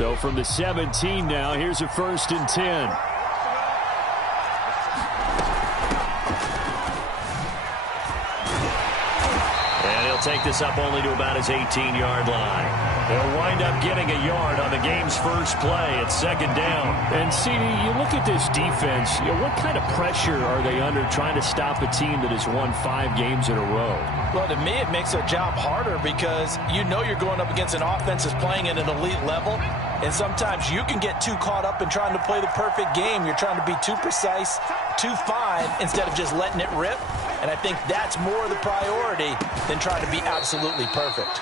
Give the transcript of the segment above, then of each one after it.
So from the 17 now, here's a 1st and 10. Take this up only to about his 18-yard line. They'll wind up getting a yard on the game's first play at 2nd down. And, CD, you look at this defense, what kind of pressure are they under trying to stop a team that has won 5 games in a row? Well, to me, it makes their job harder because you know you're going up against an offense that's playing at an elite level, and sometimes you can get too caught up in trying to play the perfect game. You're trying to be too precise, too fine, instead of just letting it rip. And I think that's more the priority than trying to be absolutely perfect.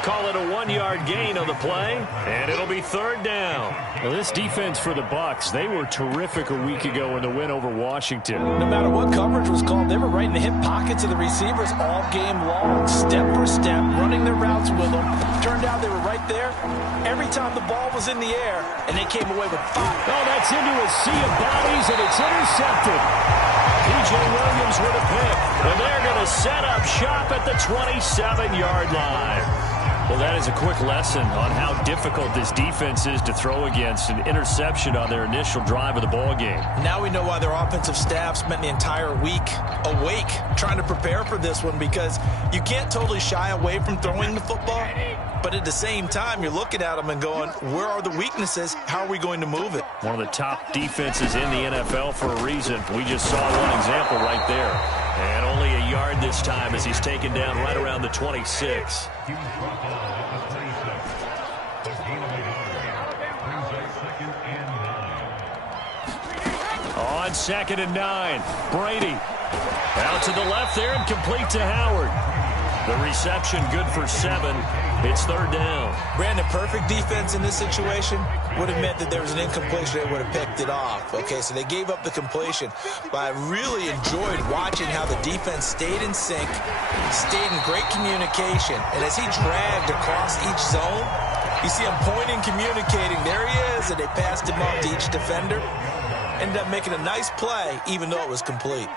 Call it a 1-yard gain on the play, and it'll be 3rd down. Well, this defense for the Bucs, they were terrific a week ago in the win over Washington. No matter what coverage was called, they were right in the hip pockets of the receivers all game long, step for step, running their routes with them. Turned out they were right there every time the ball was in the air, and they came away with 5. Oh, that's into a sea of bodies, and it's intercepted. P.J. Williams with a pick, and they're going to set up shop at the 27-yard line. Well, that is a quick lesson on how difficult this defense is to throw against. An interception on their initial drive of the ball game. Now we know why their offensive staff spent the entire week awake trying to prepare for this one, because you can't totally shy away from throwing the football, but at the same time you're looking at them and going, where are the weaknesses? How are we going to move it? One of the top defenses in the NFL for a reason. We just saw one example right there. And only a yard this time as he's taken down right around the 26. On 2nd and 9, Brady out to the left there and complete to Howard. The reception good for 7. It's 3rd down. Brandon, perfect defense in this situation would have meant that there was an incompletion. They would have picked it off. Okay, so they gave up the completion. But I really enjoyed watching how the defense stayed in sync, stayed in great communication. And as he dragged across each zone, you see him pointing, communicating. There he is, and they passed him off to each defender. Ended up making a nice play, even though it was complete.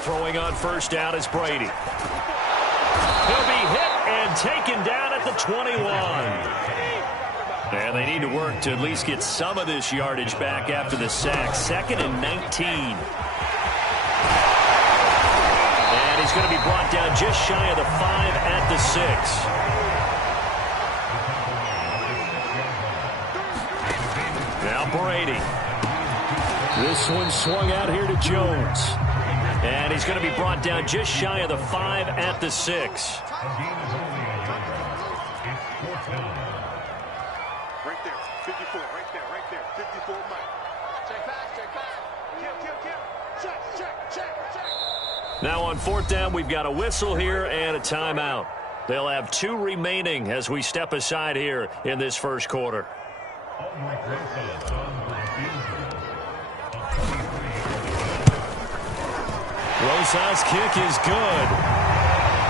Throwing on 1st down is Brady. He'll be hit and taken down at the 21. And they need to work to at least get some of this yardage back after the sack. 2nd and 19. And he's going to be brought down just shy of the 5 at the 6. Now Brady. This one swung out here to Jones. And he's going to be brought down just shy of the 5 at the 6. Right there, 54, right there, 54, Mike. Check back. Check. Now on 4th down, we've got a whistle here and a timeout. They'll have 2 remaining as we step aside here in this first quarter. Rosa's kick is good.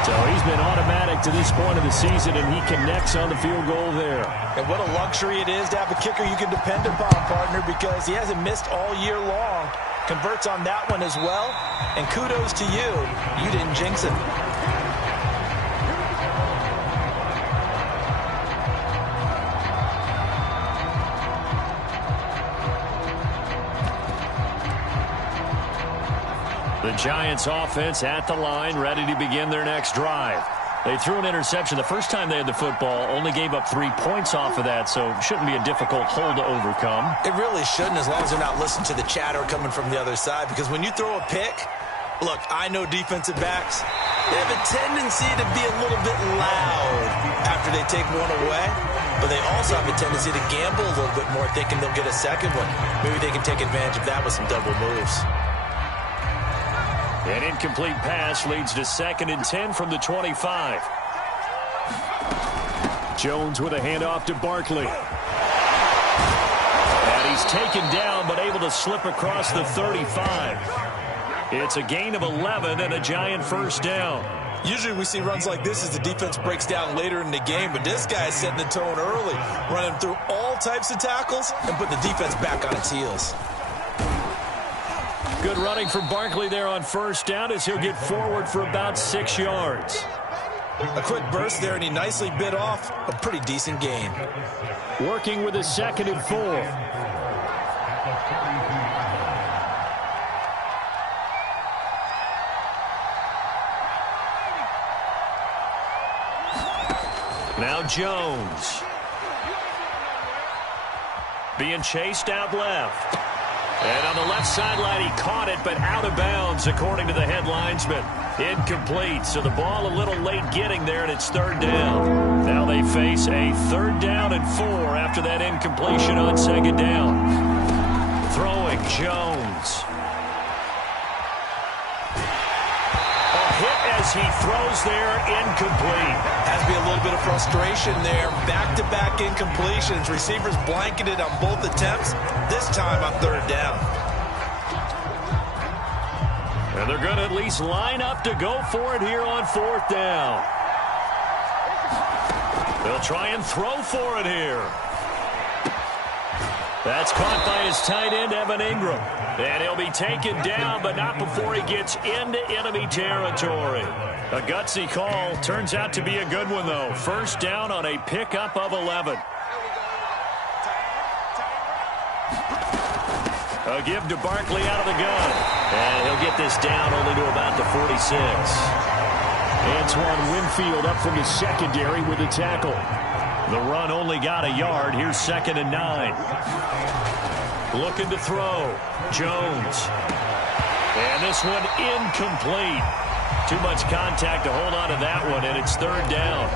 So he's been automatic to this point of the season, and he connects on the field goal there. And what a luxury it is to have a kicker you can depend upon, partner, because he hasn't missed all year long. Converts on that one as well. And kudos to you. You didn't jinx it. The Giants offense at the line, ready to begin their next drive. They threw an interception the first time they had the football, only gave up 3 points off of that, so shouldn't be a difficult hole to overcome. It really shouldn't, as long as they're not listening to the chatter coming from the other side, because when you throw a pick, look, I know defensive backs, they have a tendency to be a little bit loud after they take one away, but they also have a tendency to gamble a little bit more, thinking they'll get a second one. Maybe they can take advantage of that with some double moves. An incomplete pass leads to 2nd and 10 from the 25. Jones with a handoff to Barkley. And he's taken down, but able to slip across the 35. It's a gain of 11 and a Giant 1st down. Usually we see runs like this as the defense breaks down later in the game, but this guy is setting the tone early, running through all types of tackles and putting the defense back on its heels. Good running from Barkley there on 1st down as he'll get forward for about 6 yards. A quick burst there, and he nicely bit off a pretty decent gain. Working with a 2nd and 4. Now Jones. Being chased out left. And on the left sideline, he caught it, but out of bounds, according to the head linesman. Incomplete, so the ball a little late getting there, and it's 3rd down. Now they face a 3rd down and 4 after that incompletion on 2nd down. Throwing Jones. A hit as he throws there, incomplete. Has to be a little bit of frustration there. Back-to-back incompletions. Receivers blanketed on both attempts, this time on 3rd down. And they're going to at least line up to go for it here on 4th down. They'll try and throw for it here. That's caught by his tight end, Evan Ingram. And he'll be taken down, but not before he gets into enemy territory. A gutsy call. Turns out to be a good one, though. 1st down on a pickup of 11. A give to Barkley out of the gun. And he'll get this down only to about the 46. Antoine Winfield up from the secondary with the tackle. The run only got a yard. Here's 2nd and 9. Looking to throw. Jones. And this one incomplete. Too much contact to hold on to that one, and it's 3rd down.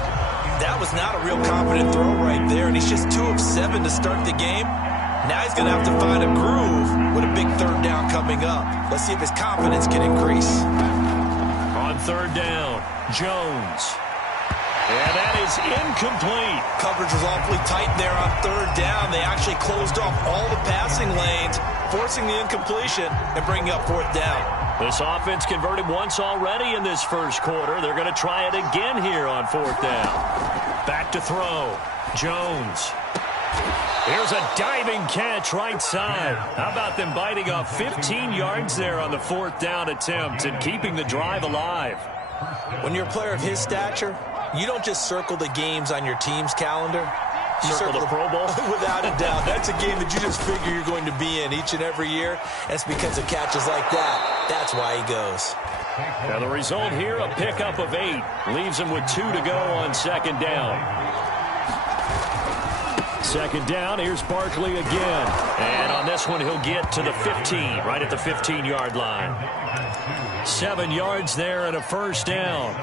That was not a real confident throw right there, and he's just 2 of 7 to start the game. Now he's going to have to find a groove with a big 3rd down coming up. Let's see if his confidence can increase. On 3rd down, Jones. And that is incomplete. Coverage was awfully tight there on 3rd down. They actually closed off all the passing lanes, forcing the incompletion and bringing up 4th down. This offense converted once already in this 1st quarter. They're going to try it again here on 4th down. Back to throw. Jones. Here's a diving catch right side. How about them biting off 15 yards there on the 4th down attempt and keeping the drive alive? When you're a player of his stature, you don't just circle the games on your team's calendar. You circle the Pro Bowl? Without a doubt. That's a game that you just figure you're going to be in each and every year. And it's because of catches like that. That's why he goes. Now the result here, a pickup of 8. Leaves him with 2 to go on 2nd down. 2nd down, here's Barkley again. And on this one, he'll get to the 15, right at the 15-yard line. 7 yards there and a 1st down.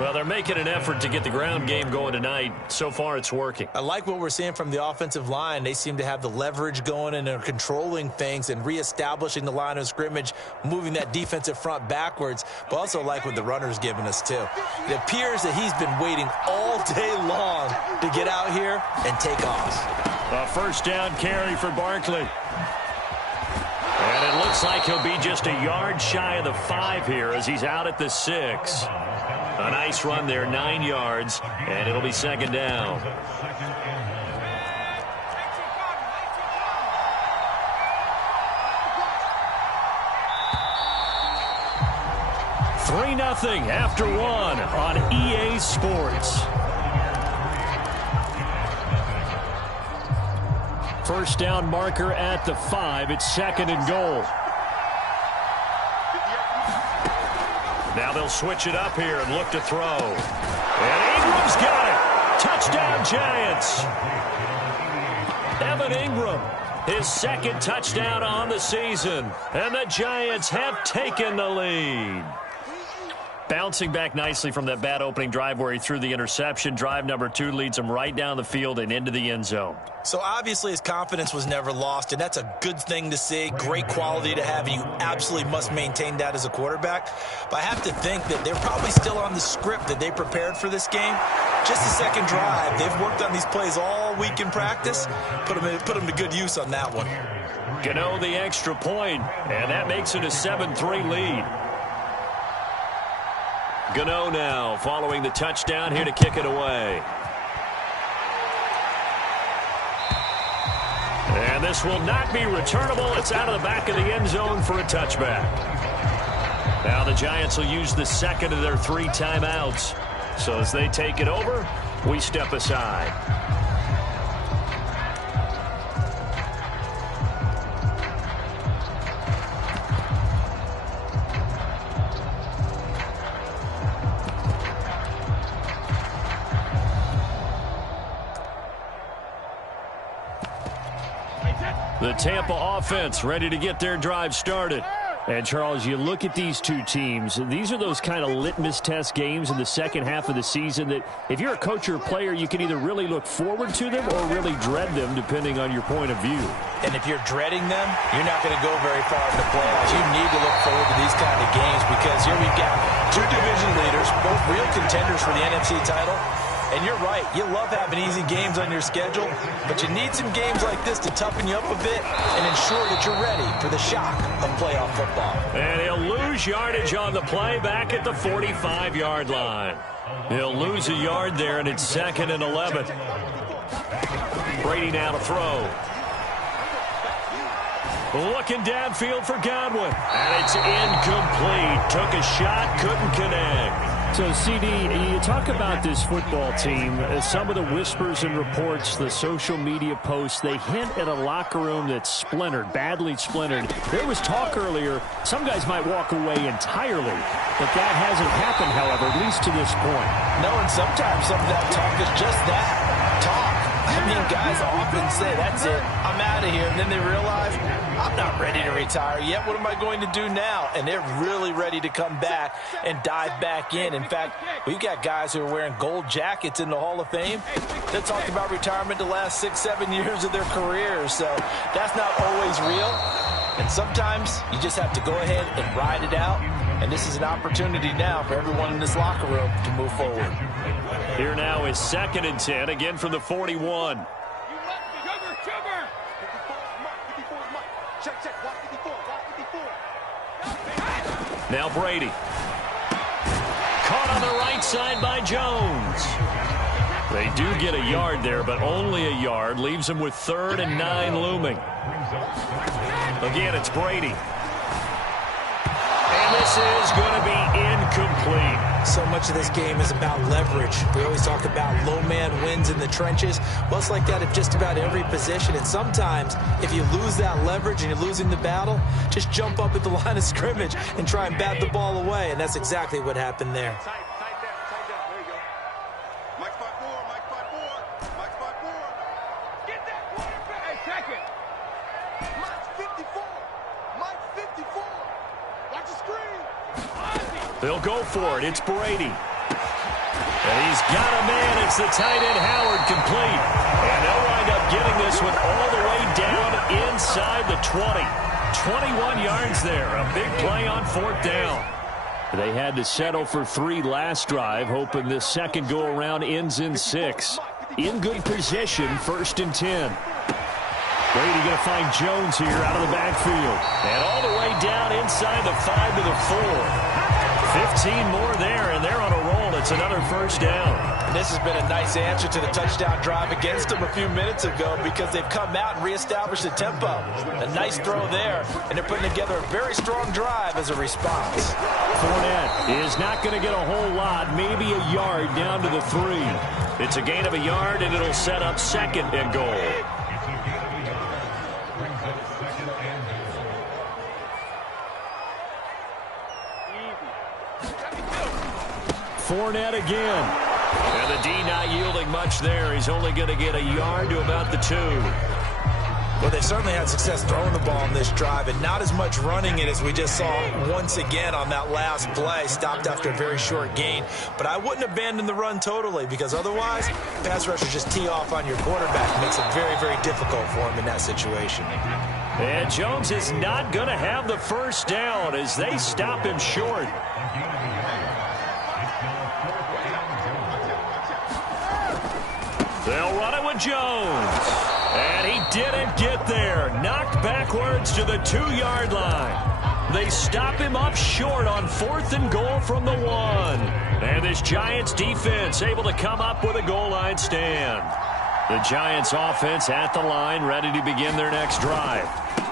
Well, they're making an effort to get the ground game going tonight. So far, it's working. I like what we're seeing from the offensive line. They seem to have the leverage going and are controlling things and reestablishing the line of scrimmage, moving that defensive front backwards, but also like what the runner's giving us, too. It appears that he's been waiting all day long to get out here and take off. A 1st down carry for Barkley. And it looks like he'll be just a yard shy of the 5 here as he's out at the 6. A nice run there, 9 yards, and it'll be 2nd down. Three 0 after 1 on EA Sports. 1st down marker at the 5. It's 2nd and goal. Now they'll switch it up here and look to throw. And Ingram's got it. Touchdown, Giants. Evan Ingram, his 2nd touchdown on the season. And the Giants have taken the lead. Bouncing back nicely from that bad opening drive where he threw the interception. Drive number 2 leads him right down the field and into the end zone. So obviously his confidence was never lost, and that's a good thing to see. Great quality to have, and you absolutely must maintain that as a quarterback. But I have to think that they're probably still on the script that they prepared for this game. Just a 2nd drive. They've worked on these plays all week in practice. Put them to good use on that one. Gano the extra point, and that makes it a 7-3 lead. Gano now following the touchdown here to kick it away. And this will not be returnable. It's out of the back of the end zone for a touchback. Now the Giants will use the 2nd of their 3 timeouts. So as they take it over, we step aside. The Tampa offense ready to get their drive started. And, Charles, you look at these two teams, these are those kind of litmus test games in the second half of the season that if you're a coach or a player, you can either really look forward to them or really dread them, depending on your point of view. And if you're dreading them, you're not going to go very far in the playoffs. You need to look forward to these kind of games because here we've got two division leaders, both real contenders for the NFC title. And you're right, you love having easy games on your schedule, but you need some games like this to toughen you up a bit and ensure that you're ready for the shock of playoff football. And he'll lose yardage on the play back at the 45-yard line. He'll lose a yard there, and it's 2nd and 11. Brady now to throw. Looking downfield for Godwin. And it's incomplete. Took a shot, couldn't connect. So, CD, you talk about this football team, some of the whispers and reports, the social media posts, they hint at a locker room that's splintered, badly splintered. There was talk earlier, some guys might walk away entirely, but that hasn't happened, however, at least to this point. No, and sometimes some of that talk is just that, talk. I mean, guys often say, that's it, I'm out of here, and then they realize, I'm not ready to retire yet. What am I going to do now? And they're really ready to come back and dive back in. In fact, we've got guys who are wearing gold jackets in the Hall of Fame that talked about retirement the last 6-7 years of their careers. So that's not always real. And sometimes you just have to go ahead and ride it out. And this is an opportunity now for everyone in this locker room to move forward. Here now is 2nd and 10, again from the 41. Now Brady. Caught on the right side by Jones. They do get a yard there, but only a yard. Leaves them with 3rd and 9 looming. Again, it's Brady. And this is going to be incomplete. So much of this game is about leverage. We always talk about low man wins in the trenches. Well, it's like that at just about every position. And sometimes, if you lose that leverage and you're losing the battle, just jump up at the line of scrimmage and try and bat the ball away. And that's exactly what happened there. Tight down. There you go. Mike 5-4, Mike 5-4, Mike 5-4. Get that quarterback. Hey, check it. Mike 54. Mike 54. Watch the screen. They'll go for it. It's Brady. And he's got a man. It's the tight end, Howard, complete. And they'll wind up getting this one all the way down inside the 20. 21 yards there. A big play on 4th down. They had to settle for 3 last drive, hoping this second go-around ends in 6. In good position, 1st and 10. Brady going to find Jones here out of the backfield. And all the way down inside the 5 to the 4. 15 more there, and they're on a roll. It's another 1st down. And this has been a nice answer to the touchdown drive against them a few minutes ago because they've come out and reestablished the tempo. A nice throw there, and they're putting together a very strong drive as a response. Fournette is not going to get a whole lot, maybe a yard down to the 3. It's a gain of a yard, and it'll set up 2nd and goal. Fournette again. And the D not yielding much there. He's only going to get a yard to about the 2. Well, they certainly had success throwing the ball in this drive and not as much running it as we just saw once again on that last play. Stopped after a very short gain. But I wouldn't abandon the run totally because otherwise, pass rushers just tee off on your quarterback. Makes it very, very difficult for him in that situation. And Jones is not going to have the 1st down as they stop him short. They'll run it with Jones. And he didn't get there. Knocked backwards to the 2-yard line. They stop him up short on 4th and goal from the 1. And this Giants defense able to come up with a goal line stand. The Giants offense at the line, ready to begin their next drive.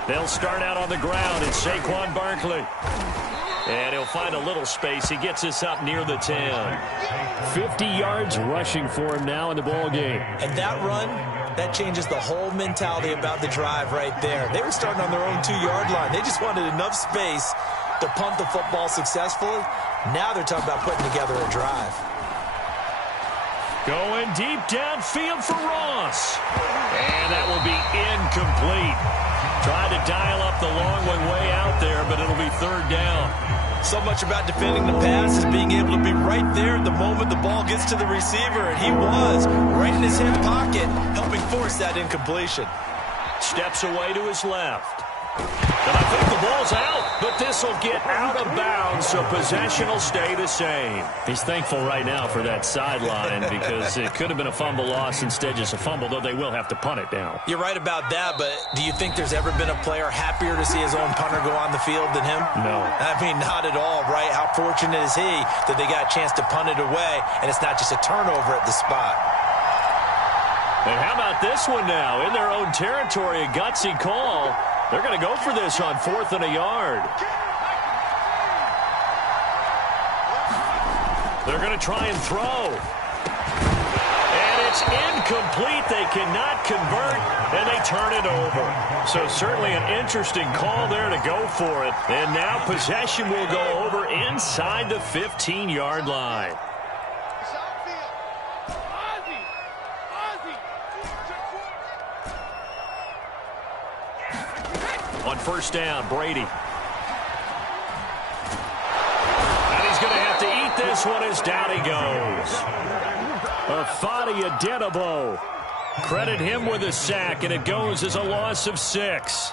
They'll start out on the ground. It's Saquon Barkley. And he'll find a little space. He gets us up near the 10. 50 yards rushing for him now in the ball game. And that run, that changes the whole mentality about the drive right there. They were starting on their own 2-yard line. They just wanted enough space to punt the football successfully. Now they're talking about putting together a drive. Going deep downfield for Ross. And that will be incomplete. Tried to dial up the long one way out there, but it'll be third down. So much about defending the pass is being able to be right there at the moment the ball gets to the receiver, and he was right in his hip pocket, helping force that incompletion. Steps away to his left. And I think the ball's out, but this will get out of bounds, so possession will stay the same. He's thankful right now for that sideline because it could have been a fumble loss, instead just a fumble, though they will have to punt it down. You're right about that, but do you think there's ever been a player happier to see his own punter go on the field than him? No. I mean, not at all, right? How fortunate is he that they got a chance to punt it away, and it's not just a turnover at the spot. And how about this one now? In their own territory, a gutsy call. They're going to go for this on 4th and a yard. They're going to try and throw. And it's incomplete. They cannot convert, and they turn it over. So certainly an interesting call there to go for it. And now possession will go over inside the 15-yard line. On first down, Brady. And he's going to have to eat this one as down he goes. Afadi Adenabo. Credit him with a sack, and it goes as a loss of 6.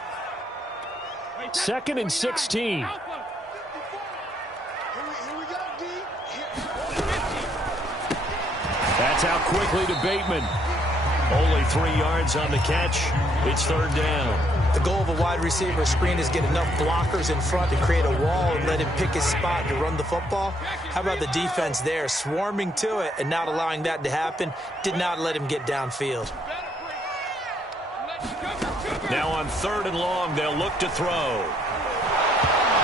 2nd and 16. That's out quickly to Bateman. Only 3 yards on the catch. It's third down. The goal of a wide receiver screen is get enough blockers in front to create a wall and let him pick his spot to run the football. How about the defense there, swarming to it and not allowing that to happen? Did not let him get downfield. Now on 3rd and long, they'll look to throw.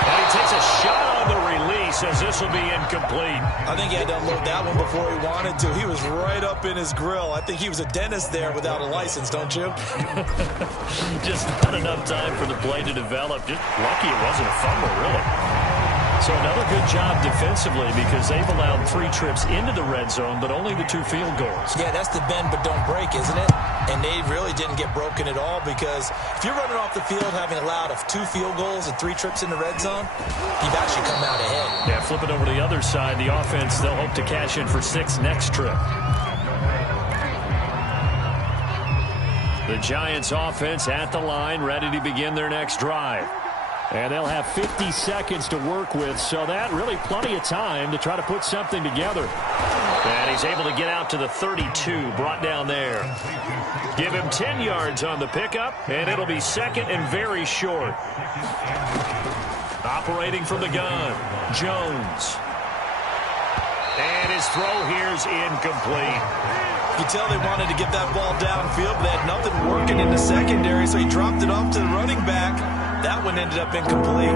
And he takes a shot on the release as this will be incomplete. I think he had to unload that one before he wanted to. He was right up in his grill. I think he was a dentist there without a license, don't you? Just not enough time for the play to develop. Just lucky it wasn't a fumble, really. So another good job defensively because they've allowed 3 trips into the red zone, but only the 2 field goals. Yeah, that's the bend but don't break, isn't it? And they really didn't get broken at all because if you're running off the field having allowed 2 field goals and 3 trips in the red zone, you've actually come out ahead. Yeah, flip it over to the other side. The offense, they'll hope to cash in for 6 next trip. The Giants offense at the line, ready to begin their next drive. And they'll have 50 seconds to work with, so that really plenty of time to try to put something together. And he's able to get out to the 32, brought down there. Give him 10 yards on the pickup, and it'll be 2nd and very short. Operating from the gun, Jones. And his throw here's incomplete. You tell they wanted to get that ball downfield, but they had nothing working in the secondary, so he dropped it off to the running back. That one ended up incomplete.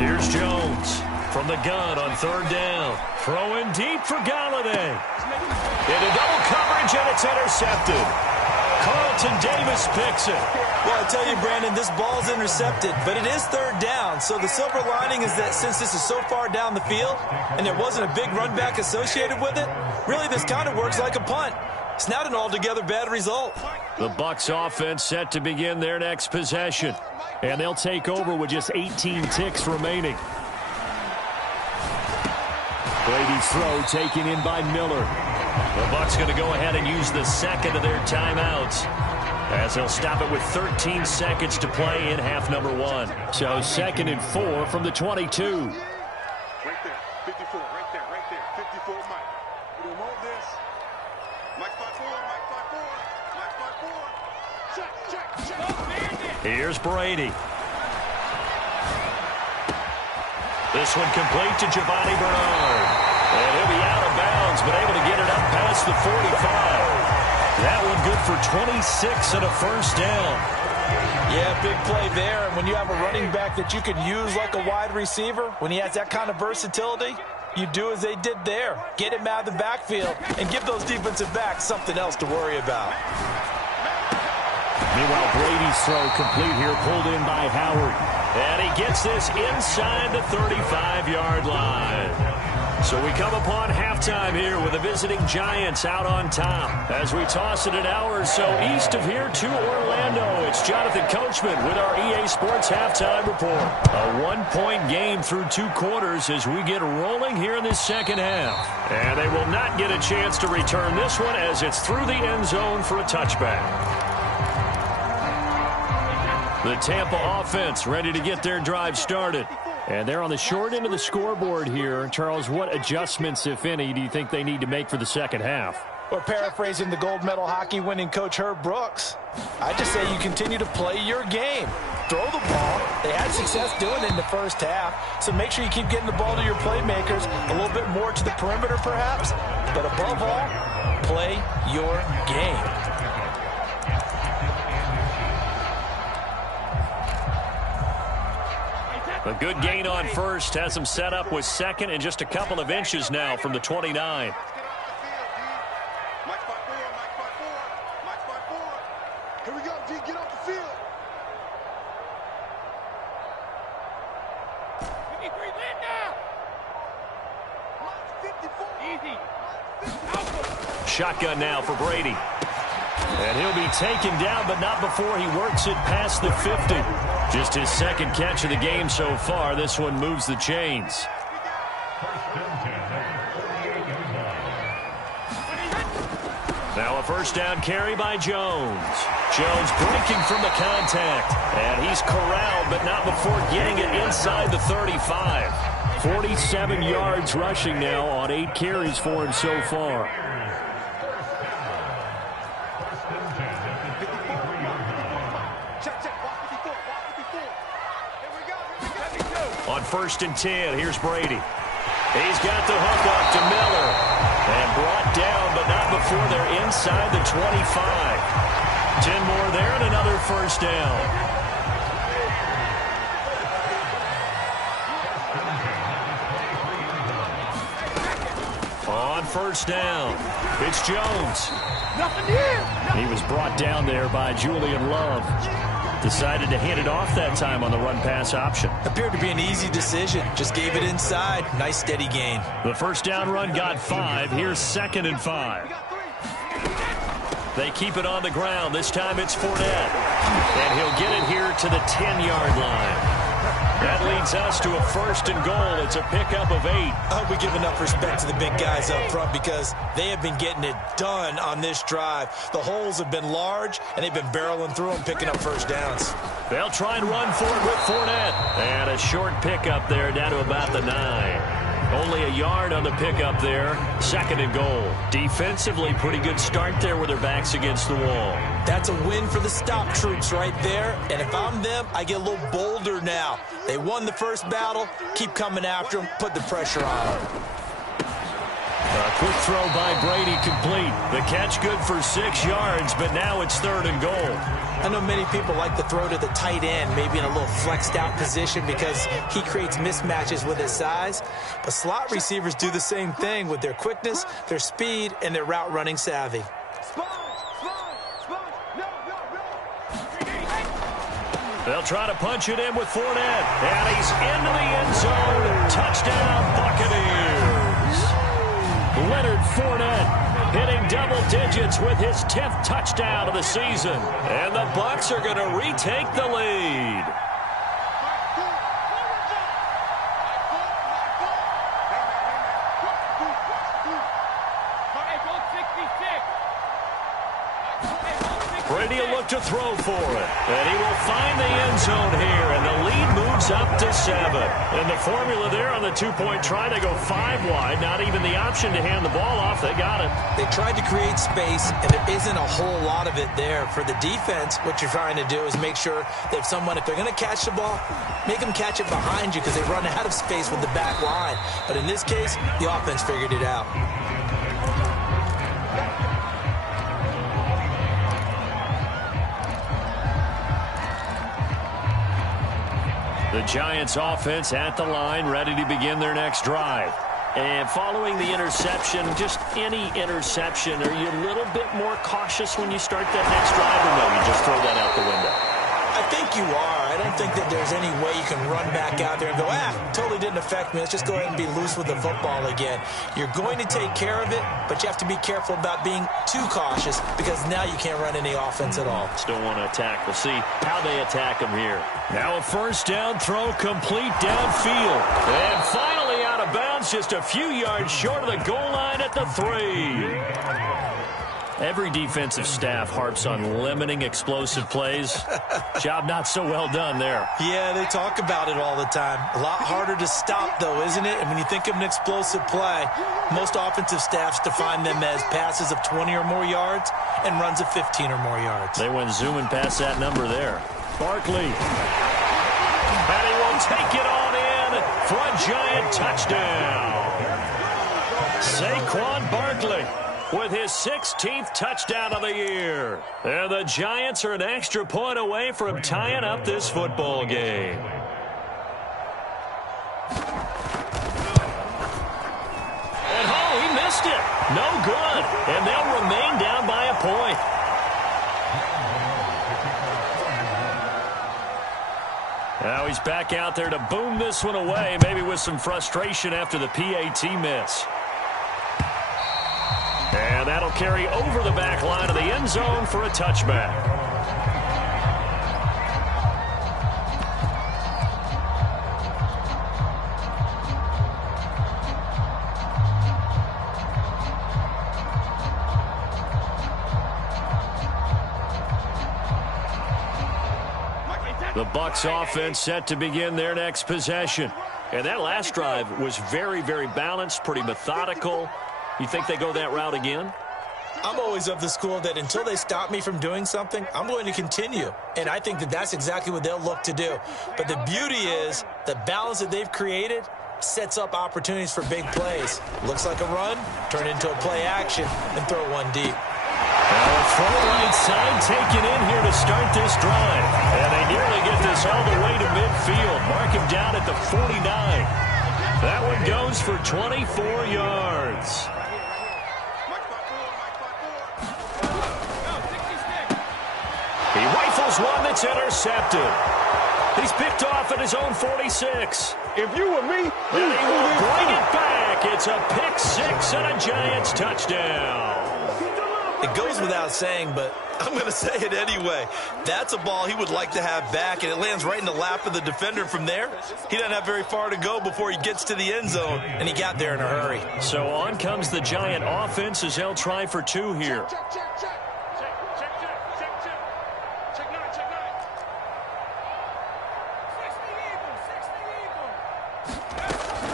Here's Jones from the gun on 3rd down. Throwing deep for Galladay. Into double coverage, and it's intercepted. Carlton Davis picks it. Well, I tell you, Brandon, this ball's intercepted, but it is 3rd down. So the silver lining is that since this is so far down the field and there wasn't a big run back associated with it, really this kind of works like a punt. It's not an altogether bad result. The Bucs offense set to begin their next possession. And they'll take over with just 18 ticks remaining. Brady's throw taken in by Miller. The Bucs going to go ahead and use the 2nd of their timeouts as they'll stop it with 13 seconds to play in half number 1. So 2nd and 4 from the 22. Right there, 54, right there, 54, Mike. We don't want this. Mike 5-4, Mike 5-4, Mike 5-4. Check. Here's Brady. This one complete to Giovanni Bernard. And he'll be out of bounds, but able to get it up past the 45. That one good for 26 and a first down. Yeah, big play there. And when you have a running back that you can use like a wide receiver, when he has that kind of versatility, you do as they did there. Get him out of the backfield and give those defensive backs something else to worry about. Meanwhile, Brady's throw complete here, pulled in by Howard. And he gets this inside the 35-yard line. So we come upon halftime here with the visiting Giants out on top. As we toss it an hour or so east of here to Orlando, it's Jonathan Coachman with our EA Sports Halftime Report. A one-point game through 2 quarters as we get rolling here in this second half. And they will not get a chance to return this one as it's through the end zone for a touchback. The Tampa offense ready to get their drive started. And they're on the short end of the scoreboard here. Charles, what adjustments, if any, do you think they need to make for the second half? Or paraphrasing the gold medal hockey winning coach Herb Brooks, I just say you continue to play your game. Throw the ball. They had success doing it in the first half, so make sure you keep getting the ball to your playmakers, a little bit more to the perimeter perhaps, but above all, play your game. A good gain on first has him set up with second and just a couple of inches now from the 29. Here we go, D. Get off the field. 53, land now. Easy. Shotgun now for Brady. And he'll be taken down, but not before he works it past the 50. Just his second catch of the game so far. This one moves the chains. Now a first down carry by Jones. Jones breaking from the contact. And he's corralled, but not before getting it inside the 35. 47 yards rushing now on 8 carries for him so far. On 1st and 10, here's Brady. He's got the hook up to Miller. And brought down, but not before they're inside the 25. 10 more there and another first down. On 1st down, it's Jones. Nothing here. He was brought down there by Julian Love. Decided to hand it off that time on the run-pass option. Appeared to be an easy decision. Just gave it inside. Nice steady gain. The first down run got 5. Here's 2nd and 5. They keep it on the ground. This time it's Fournette. And he'll get it here to the 10-yard line. That leads us to a 1st and goal. It's a pickup of 8. I hope we give enough respect to the big guys up front because they have been getting it done on this drive. The holes have been large, and they've been barreling through them, picking up first downs. They'll try and run for it with Fournette. And a short pickup there down to about the 9. Only a yard on the pickup there. 2nd and goal. Defensively, pretty good start there with their backs against the wall. That's a win for the stop troops right there. And if I'm them, I get a little bolder now. They won the first battle. Keep coming after them. Put the pressure on them. A quick throw by Brady complete. The catch good for 6 yards, but now it's 3rd and goal. I know many people like to throw to the tight end, maybe in a little flexed out position because he creates mismatches with his size. But slot receivers do the same thing with their quickness, their speed, and their route running savvy. They'll try to punch it in with Fournette. And he's into the end zone. Touchdown, Buccaneers. Leonard Fournette hitting double digits with his 10th touchdown of the season. And the Bucs are going to retake the lead. Brady will look to throw for it. And he will find the end zone here. And the lead moves up to 7. And the formula there on the 2-point try, they go 5 wide. Not even the option to hand the ball off. They got it. They tried to create space, and there isn't a whole lot of it there. For the defense, what you're trying to do is make sure that if they're going to catch the ball, make them catch it behind you because they run out of space with the back line. But in this case, the offense figured it out. The Giants offense at the line, ready to begin their next drive. And following the interception, just any interception, are you a little bit more cautious when you start that next drive, or no, you just throw that out the window? I think you are. I don't think that there's any way you can run back out there and go, totally didn't affect me. Let's just go ahead and be loose with the football again. You're going to take care of it, but you have to be careful about being too cautious because now you can't run any offense at all. Still want to attack. We'll see how they attack them here. Now a first down throw complete downfield. And finally out of bounds, just a few yards short of the goal line at the 3. Every defensive staff harps on limiting explosive plays. Job not so well done there. Yeah, they talk about it all the time. A lot harder to stop, though, isn't it? And when you think of an explosive play, most offensive staffs define them as passes of 20 or more yards and runs of 15 or more yards. They went zooming past that number there. Barkley. And he will take it on in for a Giant touchdown. Saquon Barkley with his 16th touchdown of the year. And the Giants are an extra point away from tying up this football game. And he missed it. No good. And they'll remain down by a point. Now he's back out there to boom this one away, maybe with some frustration after the PAT miss. And that'll carry over the back line of the end zone for a touchback. The Bucs offense set to begin their next possession. And that last drive was very, very balanced, pretty methodical. You think they go that route again? I'm always of the school that until they stop me from doing something, I'm going to continue. And I think that that's exactly what they'll look to do. But the beauty is the balance that they've created sets up opportunities for big plays. Looks like a run, turn it into a play action, and throw one deep. Well, full right side taken in here to start this drive. And they nearly get this all the way to midfield. Mark him down at the 49. That one goes for 24 yards. He rifles one that's intercepted. He's picked off at his own 46. If you were me, and he will bring it back. It's a pick six and a Giants touchdown. It goes without saying, but I'm going to say it anyway. That's a ball he would like to have back, and it lands right in the lap of the defender from there. He doesn't have very far to go before he gets to the end zone, and he got there in a hurry. So on comes the Giant offense as they'll try for two here.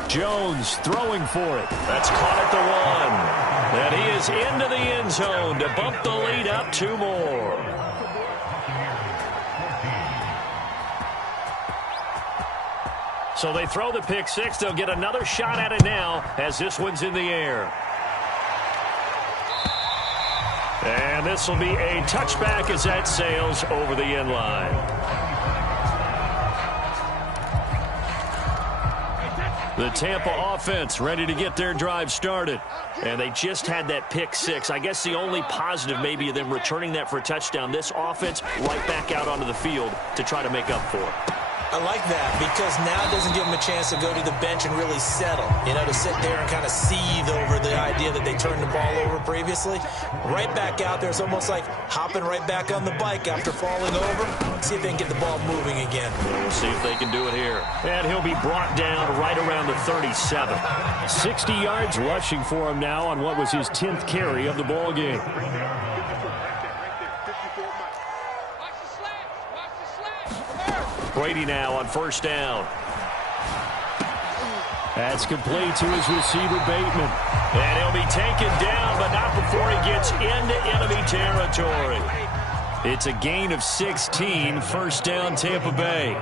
Jones throwing for it. That's caught at the 1. And he is into the end zone to bump the lead up 2 more. So they throw the pick six. They'll get another shot at it now as this one's in the air. And this will be a touchback as that sails over the end line. The Tampa offense ready to get their drive started. And they just had that pick six. I guess the only positive maybe of them returning that for a touchdown. This offense right back out onto the field to try to make up for it. I like that because now it doesn't give them a chance to go to the bench and really settle, to sit there and kind of seethe over the idea that they turned the ball over previously. Right back out there, it's almost like hopping right back on the bike after falling over. See if they can get the ball moving again. We'll see if they can do it here. And he'll be brought down right around the 37. 60 yards rushing for him now on what was his 10th carry of the ball game. Brady now on first down. That's complete to his receiver, Bateman. And he'll be taken down, but not before he gets into enemy territory. It's a gain of 16, first down Tampa Bay.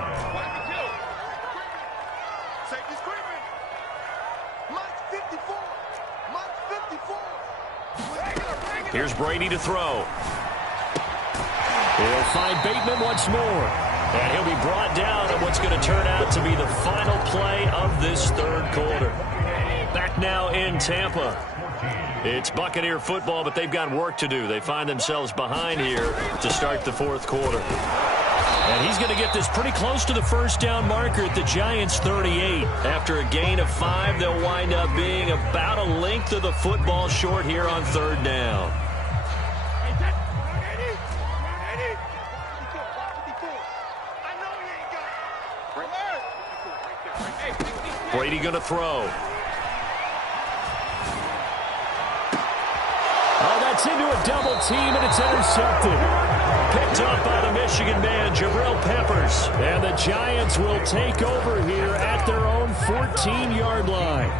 Here's Brady to throw. He'll find Bateman once more. And he'll be brought down at what what's going to turn out to be the final play of this third quarter. Back now in Tampa. It's Buccaneer football, but they've got work to do. They find themselves behind here to start the fourth quarter. And he's going to get this pretty close to the first down marker at the Giants' 38. After a gain of 5, they'll wind up being about a length of the football short here on third down. Brady going to throw. Oh, that's into a double team, and it's intercepted. Picked up by the Michigan man, Jabril Peppers. And the Giants will take over here at their own 14-yard line.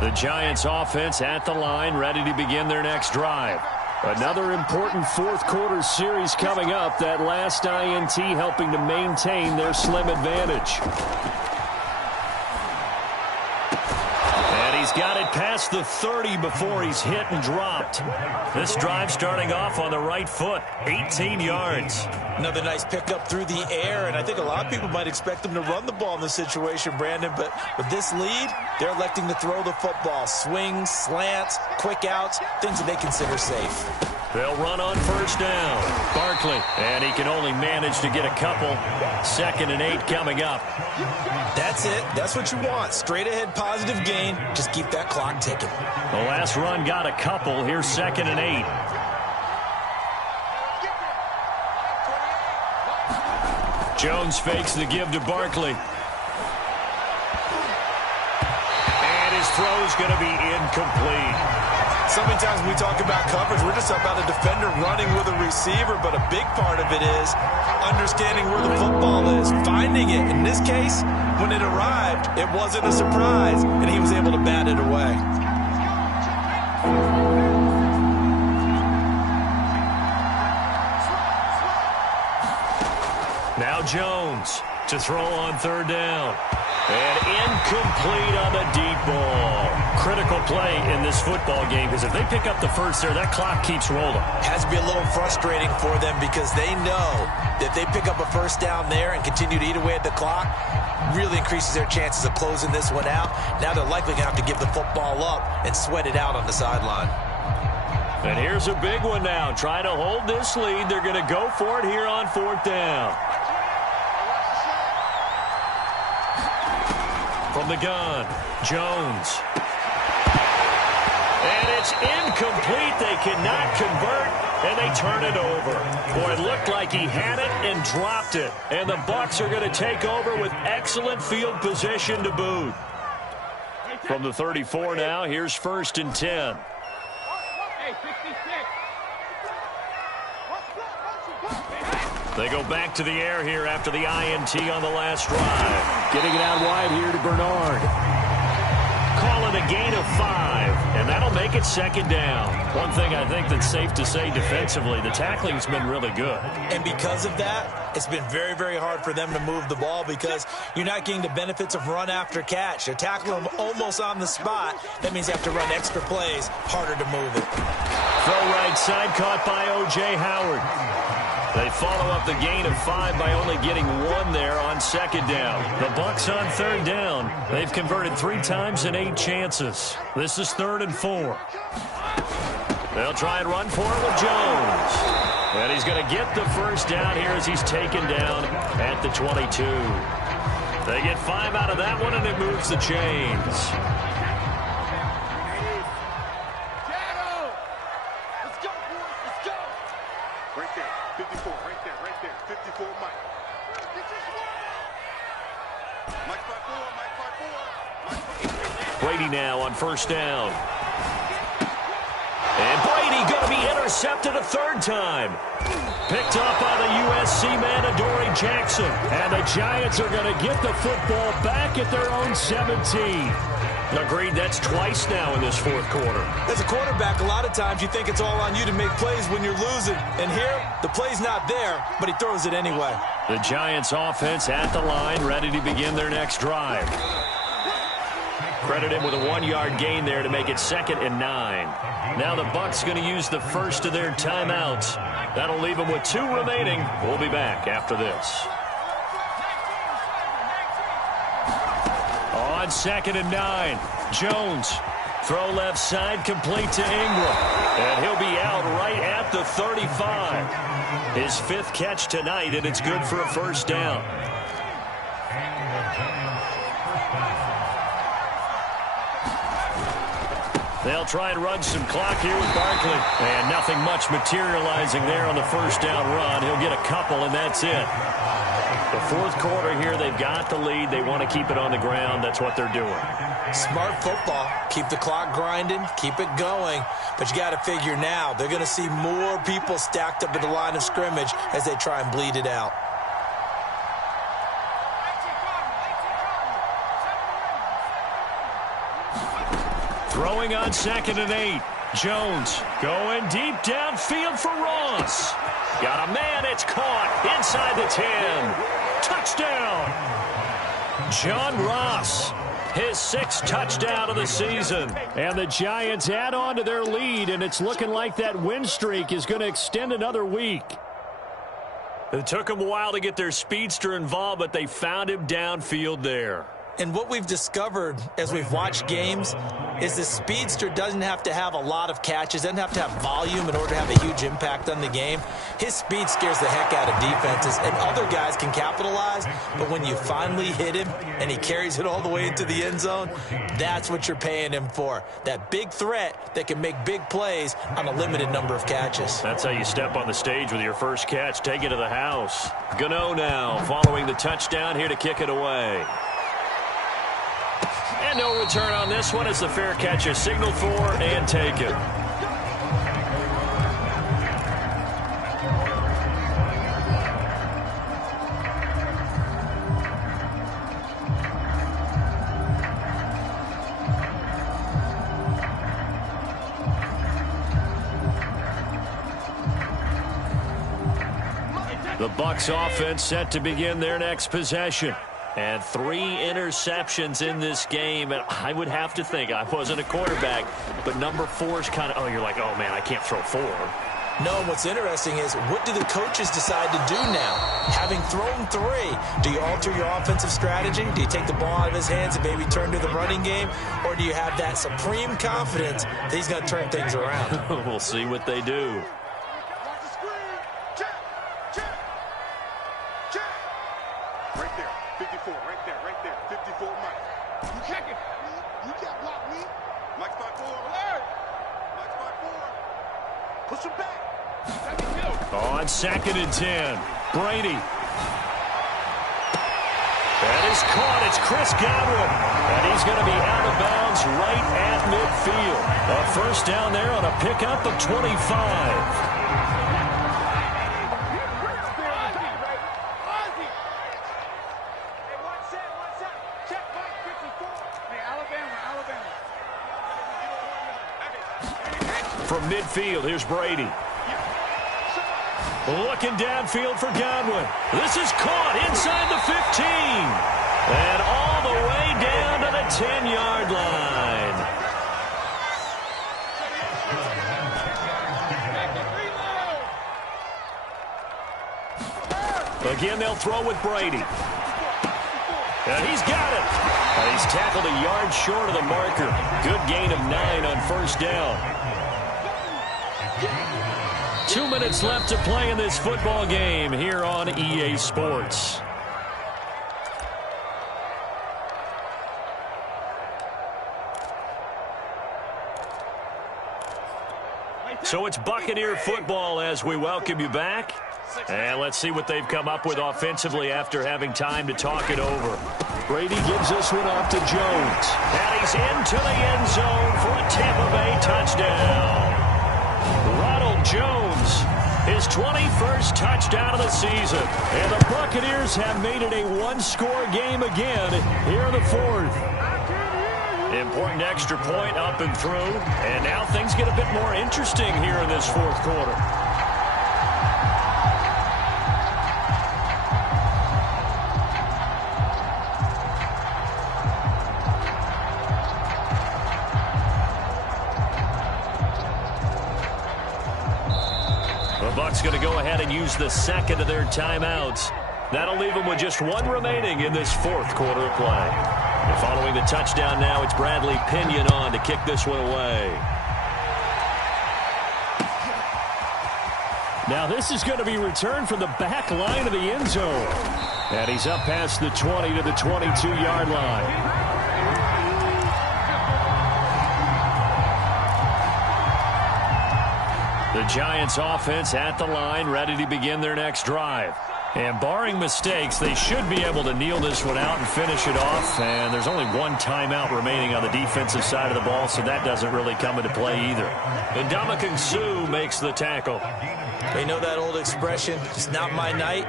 The Giants offense at the line, ready to begin their next drive. Another important fourth quarter series coming up. That last INT helping to maintain their slim advantage. He's got it past the 30 before he's hit and dropped. This drive starting off on the right foot, 18 yards. Another nice pickup through the air, and I think a lot of people might expect them to run the ball in this situation, Brandon, but with this lead, they're electing to throw the football. Swings, slants, quick outs, things that they consider safe. They'll run on first down. Barkley, and he can only manage to get a couple. 2nd and 8 coming up. That's it. That's what you want. Straight ahead positive gain. Just keep that clock ticking. The last run got a couple. Here's 2nd and 8. Jones fakes the give to Barkley. And his throw's going to be incomplete. So many times when we talk about coverage, we're just about a defender running with a receiver, but a big part of it is understanding where the football is, finding it. In this case, when it arrived, it wasn't a surprise, and he was able to bat it away. Now Jones to throw on third down. And incomplete on the deep ball. Critical play in this football game, because if they pick up the first there, that clock keeps rolling. Has to be a little frustrating for them because they know that they pick up a first down there and continue to eat away at the clock, really increases their chances of closing this one out. Now they're likely going to have to give the football up and sweat it out on the sideline. And here's a big one now. Trying to hold this lead. They're going to go for it here on fourth down. From the gun, Jones. And it's incomplete. They cannot convert, and they turn it over. Boy, it looked like he had it and dropped it. And the Bucs are going to take over with excellent field position to boot. From the 34 now, here's 1st and 10. They go back to the air here after the INT on the last drive. Getting it out wide here to Bernard. Call it a gain of 5, and that'll make it 2nd down. One thing I think that's safe to say defensively, the tackling's been really good. And because of that, it's been very, very hard for them to move the ball because you're not getting the benefits of run after catch. They're tackling them almost on the spot. That means they have to run extra plays, harder to move it. Throw right side, caught by O.J. Howard. They follow up the gain of 5 by only getting 1 there on 2nd down. The Bucs on 3rd down. They've converted 3 times in 8 chances. This is 3rd and 4. They'll try and run for it with Jones. And he's going to get the first down here as he's taken down at the 22. They get 5 out of that one, and it moves the chains. Brady now on first down. And Brady going to be intercepted a 3rd time. Picked up by the USC man, Adoree Jackson. And the Giants are going to get the football back at their own 17. Agreed, that's twice now in this fourth quarter. As a quarterback, a lot of times you think it's all on you to make plays when you're losing. And here, the play's not there, but he throws it anyway. The Giants offense at the line, ready to begin their next drive. Credit him with a 1-yard gain there to make it 2nd and 9. Now the Bucs going to use the first of their timeouts. That'll leave them with 2 remaining. We'll be back after this. on 2nd and 9. Jones. Throw left side, complete to Ingram. And he'll be out right at the 35. His 5th catch tonight, and it's good for a first down. They'll try and run some clock here with Barkley. And nothing much materializing there on the first down run. He'll get a couple, and that's it. The 4th quarter here, they've got the lead. They want to keep it on the ground. That's what they're doing. Smart football. Keep the clock grinding. Keep it going. But you got to figure now, they're going to see more people stacked up at the line of scrimmage as they try and bleed it out. Throwing on 2nd and 8. Jones going deep downfield for Ross. Got a man. It's caught inside the 10. Touchdown. John Ross. His 6th touchdown of the season. And the Giants add on to their lead, and it's looking like that win streak is going to extend another week. It took them a while to get their speedster involved, but they found him downfield there. And what we've discovered as we've watched games is the speedster doesn't have to have a lot of catches, doesn't have to have volume in order to have a huge impact on the game. His speed scares the heck out of defenses, and other guys can capitalize, but when you finally hit him and he carries it all the way into the end zone, that's what you're paying him for. That big threat that can make big plays on a limited number of catches. That's how you step on the stage with your first catch. Take it to the house. Gano now following the touchdown here to kick it away. And no return on this one as the fair catch is signaled for and taken. The Bucs offense set to begin their next possession. And 3 interceptions in this game. And I would have to think, I wasn't a quarterback, but number 4 is kind of, oh, you're like, oh, man, I can't throw 4. No, what's interesting is, what do the coaches decide to do now? Having thrown 3, do you alter your offensive strategy? Do you take the ball out of his hands and maybe turn to the running game? Or do you have that supreme confidence that he's going to turn things around? We'll see what they do. On 2nd and 10, Brady. That is caught. It's Chris Godwin. And he's going to be out of bounds right at midfield. A first down there on a pickup of 25. From midfield, here's Brady. Looking downfield for Godwin. This is caught inside the 15. And all the way down to the 10-yard line. Again, they'll throw with Brady. And he's got it. And he's tackled a yard short of the marker. Good gain of 9 on first down. 2 minutes left to play in this football game here on EA Sports. So it's Buccaneer football as we welcome you back. And let's see what they've come up with offensively after having time to talk it over. Brady gives this one off to Jones. And he's into the end zone for a Tampa Bay touchdown. Ronald Jones, his 21st touchdown of the season. And the Buccaneers have made it a one-score game again here in the 4th. Important extra point up and through. And now things get a bit more interesting here in this 4th quarter. The Bucs going to go ahead and use the second of their timeouts. That'll leave them with just one remaining in this 4th quarter of play. And following the touchdown now, it's Bradley Pinion on to kick this one away. Now this is going to be returned from the back line of the end zone. And he's up past the 20 to the 22-yard line. The Giants offense at the line, ready to begin their next drive. And barring mistakes, they should be able to kneel this one out and finish it off. And there's only one timeout remaining on the defensive side of the ball, so that doesn't really come into play either. And Ndamukong Suh makes the tackle. They know that old expression, it's not my night.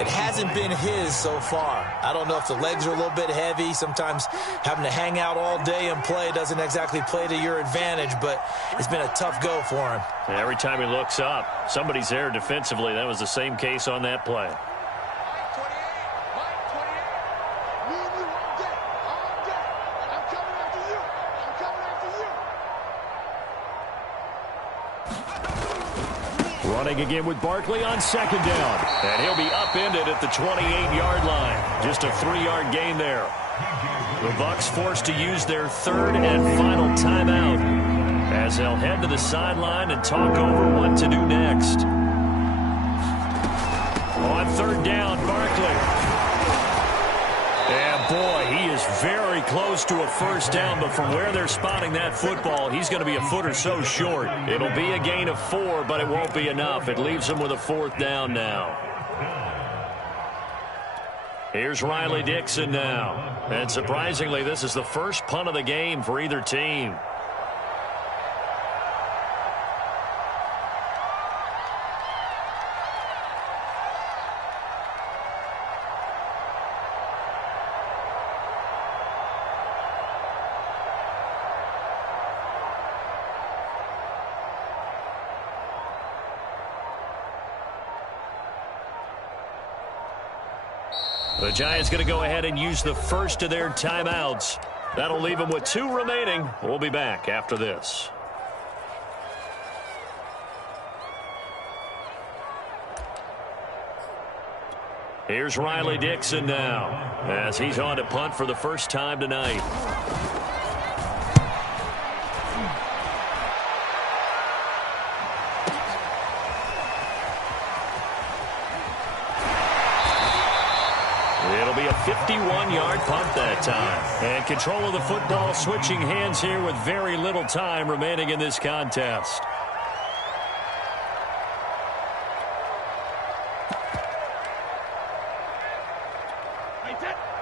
It hasn't been his so far. I don't know if the legs are a little bit heavy. Sometimes having to hang out all day and play doesn't exactly play to your advantage, but it's been a tough go for him. And every time he looks up, somebody's there defensively. That was the same case on that play. Running again with Barkley on second down. And he'll be upended at the 28-yard line. Just a 3-yard gain there. The Bucs forced to use their third and final timeout as they'll head to the sideline and talk over what to do next. On third down, Barkley. And boy, he is very close to a first down, but from where they're spotting that football, he's going to be a foot or so short. It'll be a gain of 4, but it won't be enough. It leaves him with a 4th down now. Here's Riley Dixon now. And surprisingly, this is the first punt of the game for either team. The Giants going to go ahead and use the first of their timeouts. That'll leave them with 2 remaining. We'll be back after this. Here's Riley Dixon now as he's on to punt for the first time tonight. It'll be a 51-yard punt that time. And control of the football switching hands here with very little time remaining in this contest.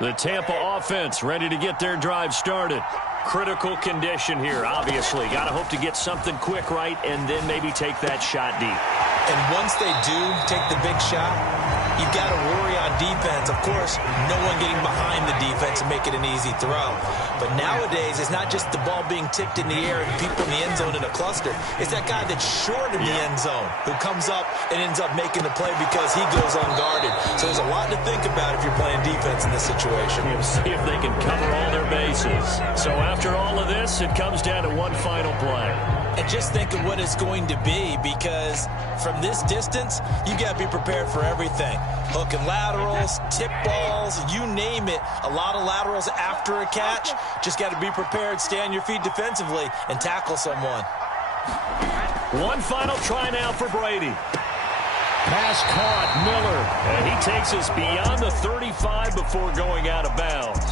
The Tampa offense ready to get their drive started. Critical condition here, obviously. Got to hope to get something quick right and then maybe take that shot deep. And once they do take the big shot, you've got to worry on defense. Of course, no one getting behind the defense and make it an easy throw. But nowadays, it's not just the ball being tipped in the air and people in the end zone in a cluster. It's that guy that's short in the end zone who comes up and ends up making the play because he goes unguarded. So there's a lot to think about if you're playing defense in this situation. We'll see if they can cover all their bases. So after all of this, it comes down to one final play. And just think of what it's going to be, because from this distance, you got to be prepared for everything. Hook and laterals, tip balls, you name it. A lot of laterals after a catch. Just got to be prepared, stay on your feet defensively, and tackle someone. One final try now for Brady. Pass caught, Miller. And he takes us beyond the 35 before going out of bounds.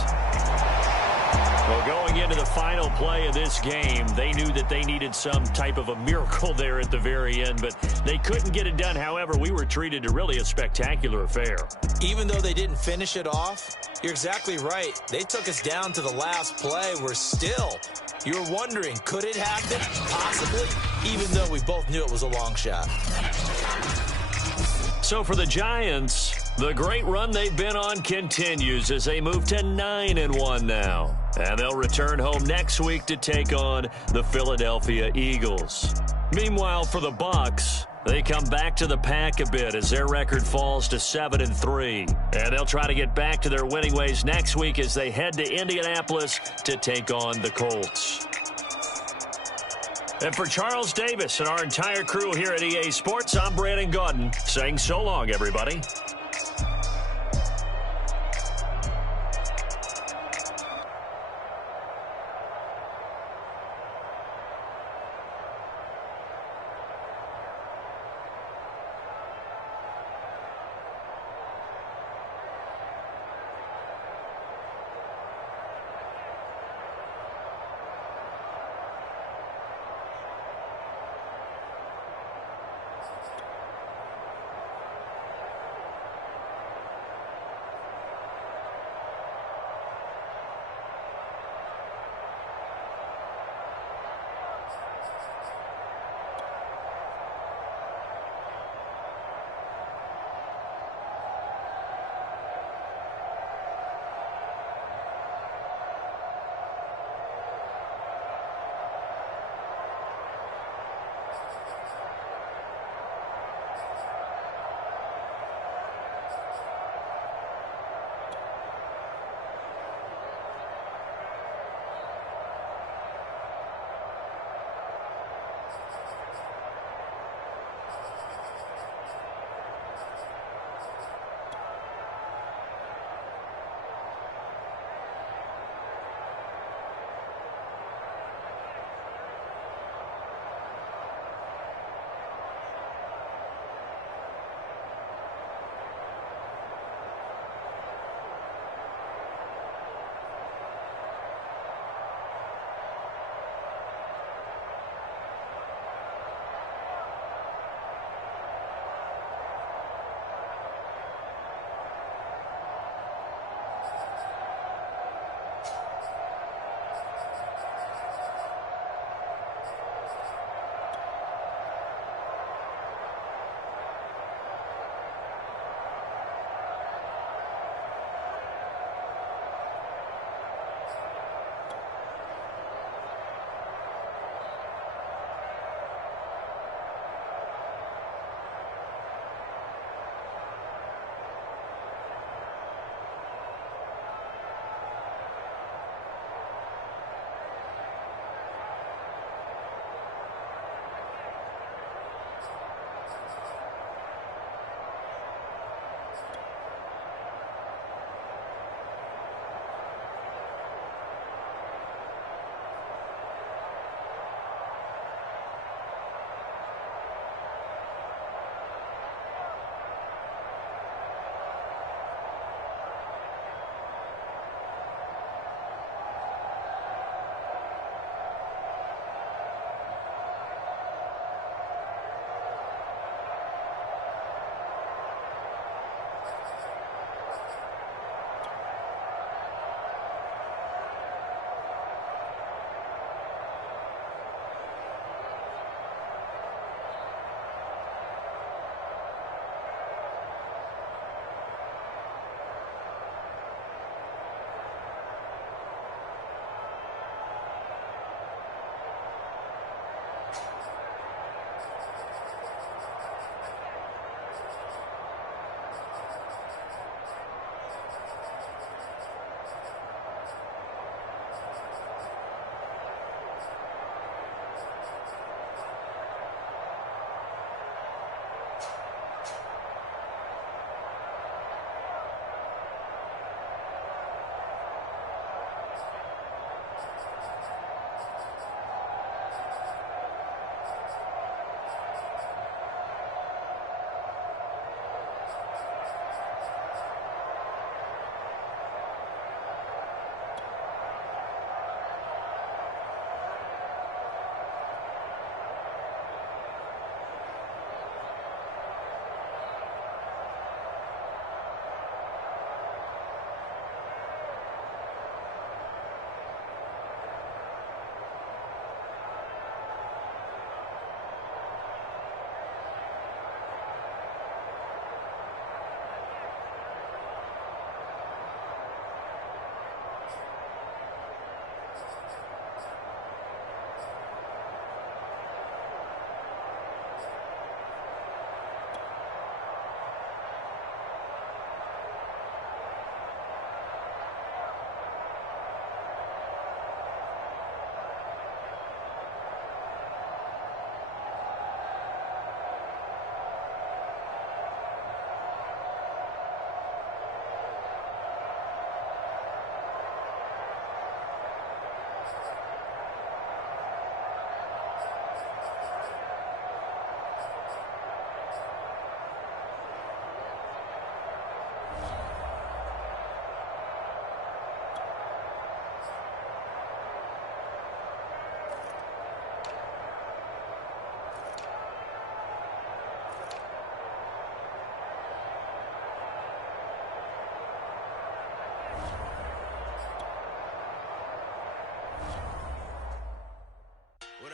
Well, going into the final play of this game, they knew that they needed some type of a miracle there at the very end, but they couldn't get it done. However, we were treated to really a spectacular affair. Even though they didn't finish it off, you're exactly right. They took us down to the last play. We're still, you're wondering, could it happen? Possibly, even though we both knew it was a long shot. So for the Giants, the great run they've been on continues as they move to 9-1 now. And they'll return home next week to take on the Philadelphia Eagles. Meanwhile, for the Bucs, they come back to the pack a bit as their record falls to 7-3. And they'll try to get back to their winning ways next week as they head to Indianapolis to take on the Colts. And for Charles Davis and our entire crew here at EA Sports, I'm Brandon Gaudin saying so long, everybody.